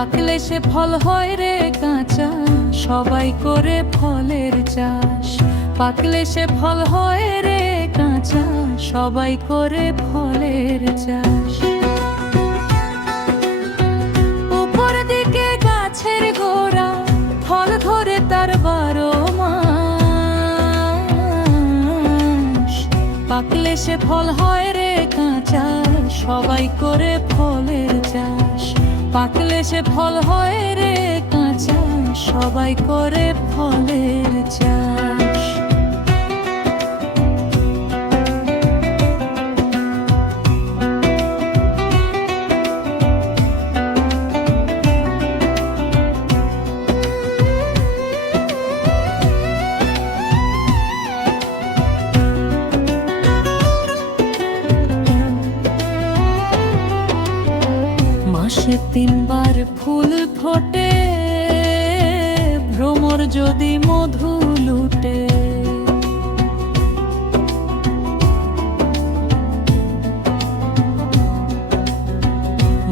পাকলে সে ফল হয় রে কাঁচা, সবাই করে ফলের চাষ। পাকলে সে ফল হয় রে কাঁচা, সবাই করে ফলের চাষ। উপর দিকে গাছের গোড়া, ফল ধরে তার 12 মাস। পাকলে সে ফল হয় রে কাঁচা, সবাই করে ফলের চাষ। পাকলে সে ফল হয় রে কাঁচা, সবাই করে ফলের চাষ। মাসে 3 বার ফুল ফোটে, ভ্রমর যদি মধু লুটে।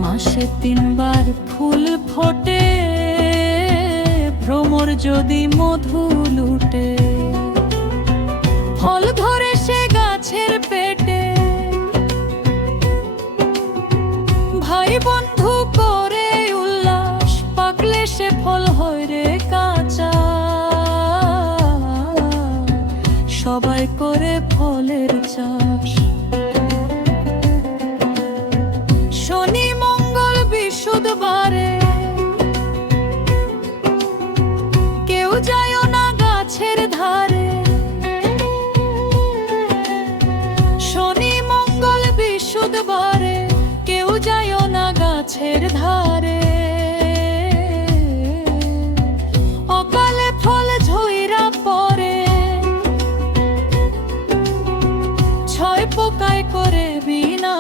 মাসে 3 বার ফুল ফোটে, ভ্রমর যদি মধু লুটে। ফল ধরে সে গাছের পেটে, ভাই বন্ধু করে উল্লাস। পাকলে সে ফল হয় রে কাঁচা, সবাই করে ফলের চাষ। শনি মঙ্গল বৃহস্পতিবারে কেউ যায় না গাছের ধারে। শনি মঙ্গল বৃহস্পতিবারে কেউ যায় না গাছের ধারে। অকালে ফল ঝইরা পড়ে, ছয় পোকায় করে বিনাশ।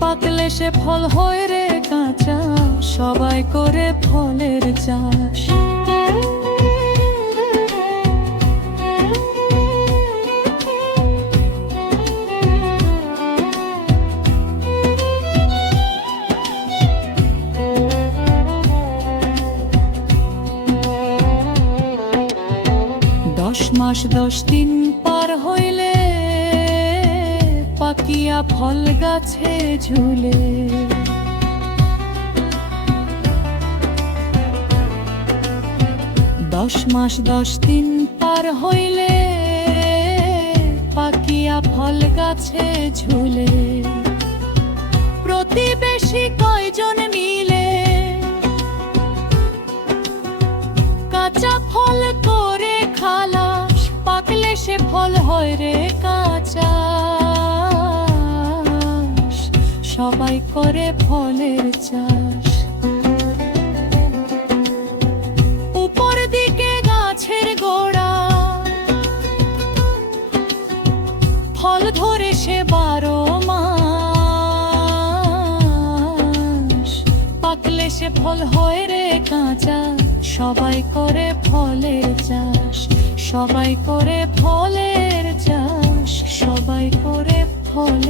পাকলে সে ফল হয় রে কাঁচা, সবাই করে ফলের চাষ। 10 মাস 10 দিন পার হইলে, পাকিয়া ফল গাছে ঝুলে। 10 মাস 10 দিন পার হইলে, পাকিয়া ফল গাছে ঝুলে। প্রতিবেশী কয়জন মিলে, কাঁচা ফল করে খালাস। পাকলে সে ফল হয় রে কাঁচা, সবাই করে ফলের চাষ। উপর দিকে গাছের গোড়া, ফল ধরে সে 12 মাস। পাকলে সে ফল হয় রে কাঁচা, সবাই করে ফলের চাষ। সবাই করে ফলের চাষ, সবাই করে ফলের